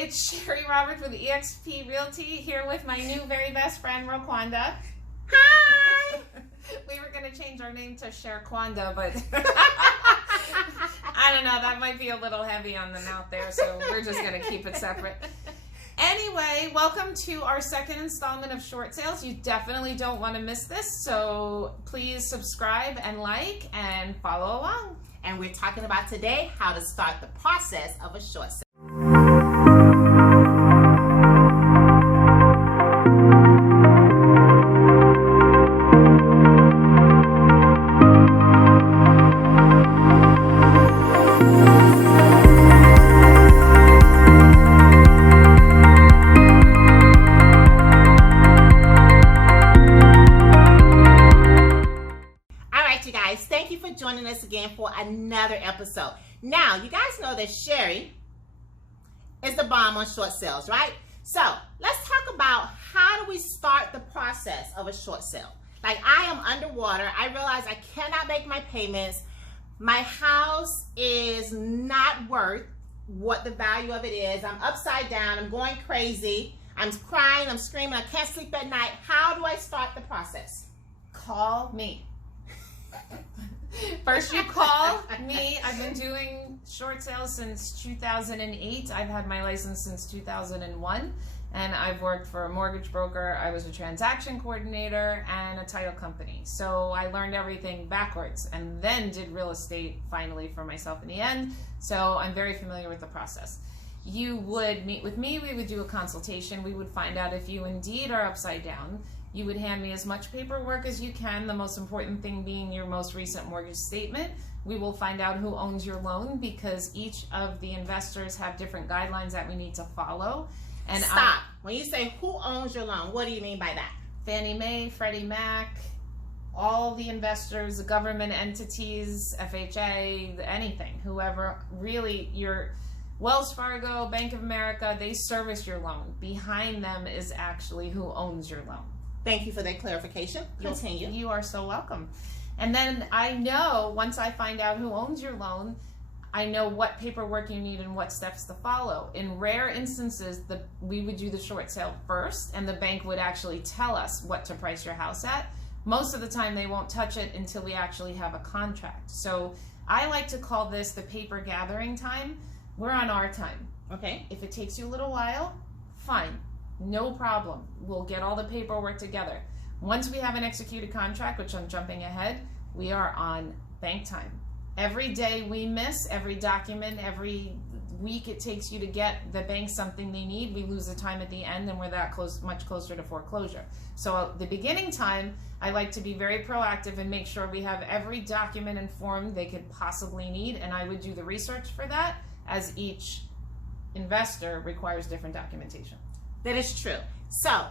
it's Shari Roberts with eXp Realty here with my new very best friend, RoQuanda. Hi! We were going to change our name to RoQuanda, but I don't know, that might be a little heavy on the mouth there, so we're just going to keep it separate. Anyway, welcome to our second installment of short sales. You definitely don't want to miss this, so please subscribe and like and follow along. And we're talking about today how to start the process of a short sale. Joining us again for another episode. Now, you guys know that Shari is the bomb on short sales, right? So let's talk about how do we start the process of a short sale. Like, I am underwater. I realize I cannot make my payments. My house is not worth what the value of it is. I'm upside down. I'm going crazy. I'm crying. I'm screaming. I can't sleep at night. How do I start the process? Call me. First, you call me. I've been doing short sales since 2008. I've had my license since 2001, and I've worked for a mortgage broker. I was a transaction coordinator and a title company. So I learned everything backwards and then did real estate finally for myself in the end. So I'm very familiar with the process. You would meet with me. We would do a consultation. We would find out if you indeed are upside down. You would hand me as much paperwork as you can, the most important thing being your most recent mortgage statement. We will find out who owns your loan because each of the investors have different guidelines that we need to follow. And stop. When you say who owns your loan, what do you mean by that? Fannie Mae, Freddie Mac, all the investors, the government entities, FHA, anything, whoever, really your Wells Fargo, Bank of America, they service your loan. Behind them is actually who owns your loan. Thank you for that clarification. Continue. You are so welcome. And then I know, once I find out who owns your loan, I know what paperwork you need and what steps to follow. In rare instances, we would do the short sale first, and the bank would actually tell us what to price your house at. Most of the time, they won't touch it until we actually have a contract. So I like to call this the paper gathering time. We're on our time. Okay. If it takes you a little while, fine. No problem. We'll get all the paperwork together. Once we have an executed contract, which I'm jumping ahead, we are on bank time. Every day we miss, every document, every week it takes you to get the bank something they need, we lose the time at the end and we're that close, much closer to foreclosure. So the beginning time, I like to be very proactive and make sure we have every document and form they could possibly need, and I would do the research for that, as each investor requires different documentation. That is true. So,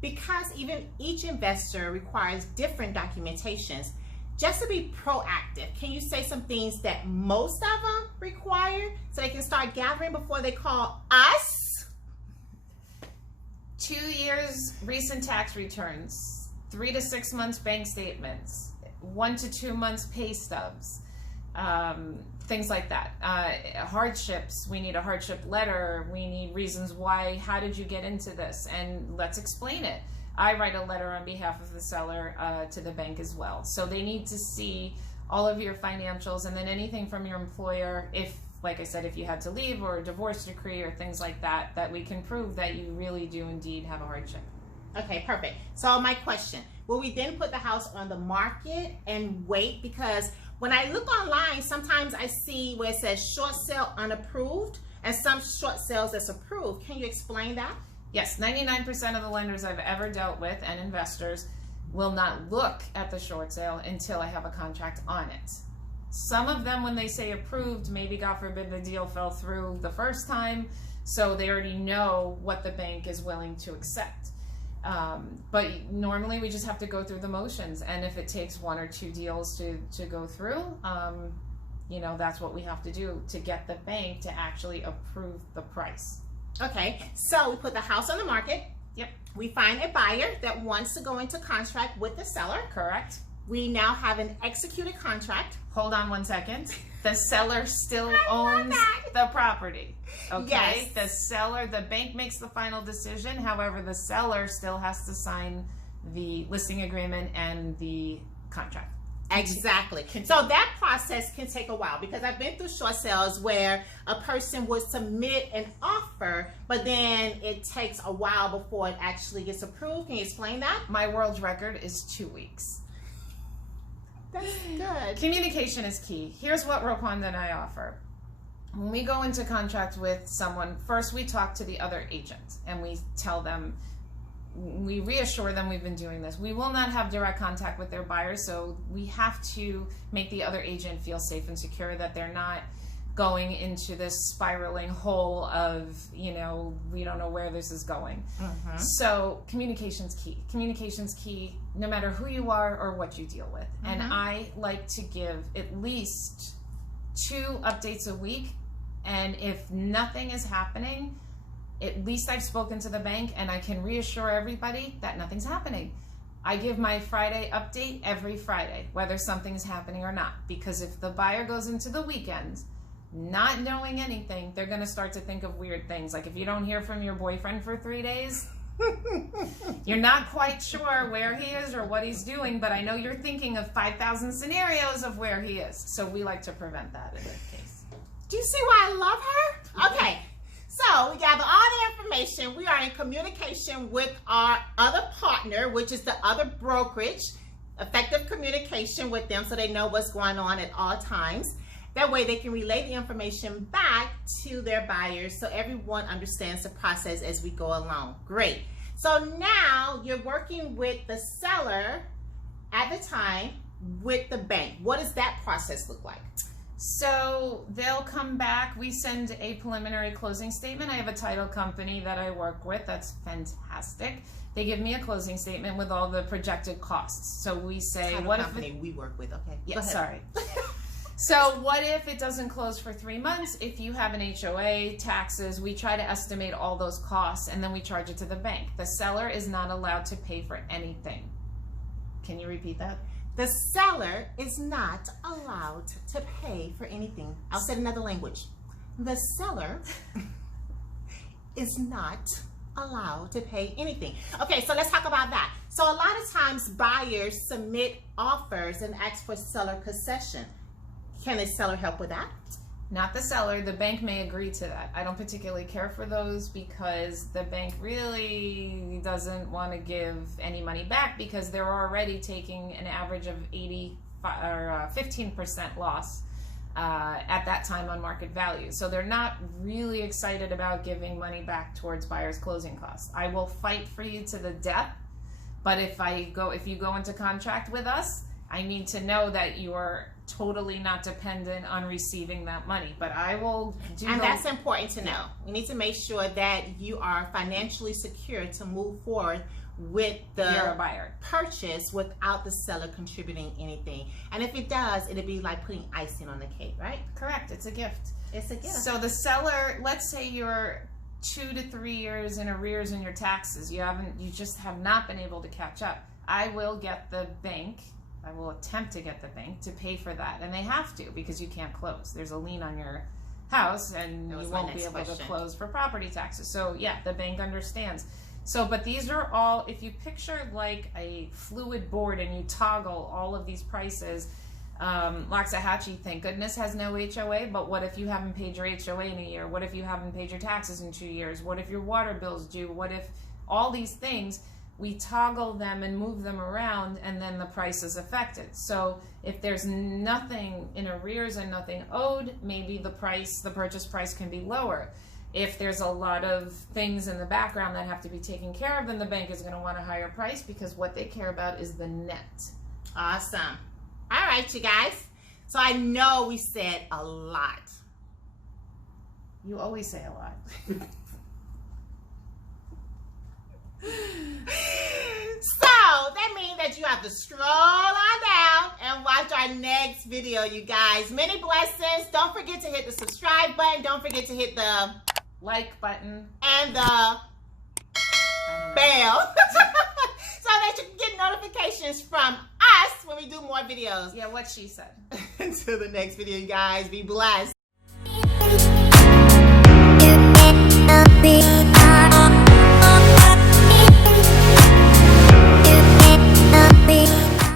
because even each investor requires different documentations, just to be proactive, can you say some things that most of them require so they can start gathering before they call us? 2 years recent tax returns, 3 to 6 months bank statements, 1 to 2 months pay stubs, things like that. Hardships, we need a hardship letter, we need reasons why, how did you get into this, and let's explain it. I write a letter on behalf of the seller to the bank as well. So they need to see all of your financials, and then anything from your employer, if, like I said, if you had to leave, or a divorce decree or things like that, that we can prove that you really do indeed have a hardship. Okay, perfect. So my question, will we then put the house on the market and wait? Because when I look online, sometimes I see where it says short sale unapproved and some short sales that's approved. Can you explain that? Yes, 99% of the lenders I've ever dealt with and investors will not look at the short sale until I have a contract on it. Some of them, when they say approved, maybe God forbid the deal fell through the first time, so they already know what the bank is willing to accept. But normally we just have to go through the motions, and if it takes 1 or 2 deals to go through, you know, that's what we have to do to get the bank to actually approve the price. Okay, so we put the house on the market. Yep. We find a buyer that wants to go into contract with the seller. Correct. We now have an executed contract. Hold on 1 second. The seller still owns the property. Okay? Yes. The bank makes the final decision. However, the seller still has to sign the listing agreement and the contract. Exactly. So that process can take a while, because I've been through short sales where a person would submit an offer, but then it takes a while before it actually gets approved. Can you explain that? My world record is 2 weeks. That's good. Communication is key. Here's what RoQuanda and I offer. When we go into contract with someone, first we talk to the other agent and we tell them, we reassure them we've been doing this. We will not have direct contact with their buyers, so we have to make the other agent feel safe and secure that they're not going into this spiraling hole of, we don't know where this is going. Mm-hmm. So communication's key. Communication's key no matter who you are or what you deal with. Mm-hmm. And I like to give at least 2 updates a week, and if nothing is happening, at least I've spoken to the bank and I can reassure everybody that nothing's happening. I give my Friday update every Friday, whether something's happening or not. Because if the buyer goes into the weekend not knowing anything, they're going to start to think of weird things. Like if you don't hear from your boyfriend for 3 days, you're not quite sure where he is or what he's doing, but I know you're thinking of 5,000 scenarios of where he is. So we like to prevent that in this case. Do you see why I love her? Okay. So we gather all the information. We are in communication with our other partner, which is the other brokerage. Effective communication with them so they know what's going on at all times. That way they can relay the information back to their buyers so everyone understands the process as we go along. Great. So now you're working with the seller at the time with the bank. What does that process look like? So they'll come back. We send a preliminary closing statement. I have a title company that I work with. That's fantastic. They give me a closing statement with all the projected costs. So we say, title what company if we work with? Okay. Yeah, sorry. So what if it doesn't close for 3 months? If you have an HOA, taxes, we try to estimate all those costs and then we charge it to the bank. The seller is not allowed to pay for anything. Can you repeat that? The seller is not allowed to pay for anything. I'll say it in another language. The seller is not allowed to pay anything. Okay, so let's talk about that. So a lot of times buyers submit offers and ask for seller concession. Can a seller help with that? Not the seller. The bank may agree to that. I don't particularly care for those because the bank really doesn't want to give any money back because they're already taking an average of 15% loss at that time on market value. So they're not really excited about giving money back towards buyers' closing costs. I will fight for you to the death, but if you go into contract with us, I need to know that you are totally not dependent on receiving that money. But I will do And that's important to know. We need to make sure that you are financially secure to move forward with the purchase without the seller contributing anything. And if it does, it'll be like putting icing on the cake, right? Correct. It's a gift. It's a gift. So the seller, let's say you're 2 to 3 years in arrears in your taxes. You just have not been able to catch up. I will attempt to get the bank to pay for that. And they have to because you can't close. There's a lien on your house and you won't be able to close for property taxes. So yeah, the bank understands. So, but these are all, if you picture like a fluid board and you toggle all of these prices, Loxahatchee, thank goodness, has no HOA, but what if you haven't paid your HOA in a year? What if you haven't paid your taxes in 2 years? What if your water bill's due? What if all these things, we toggle them and move them around and then the price is affected. So if there's nothing in arrears and nothing owed, maybe the purchase price can be lower. If there's a lot of things in the background that have to be taken care of, then the bank is going to want a higher price because what they care about is the net. Awesome. All right, you guys. So I know we said a lot. You always say a lot. So that means that you have to scroll on down and watch our next video, you guys. Many blessings. Don't forget to hit the subscribe button. Don't forget to hit the like button and the bell so that you can get notifications from us us when we do more videos. Yeah, what she said. Until the next video, you guys, be blessed.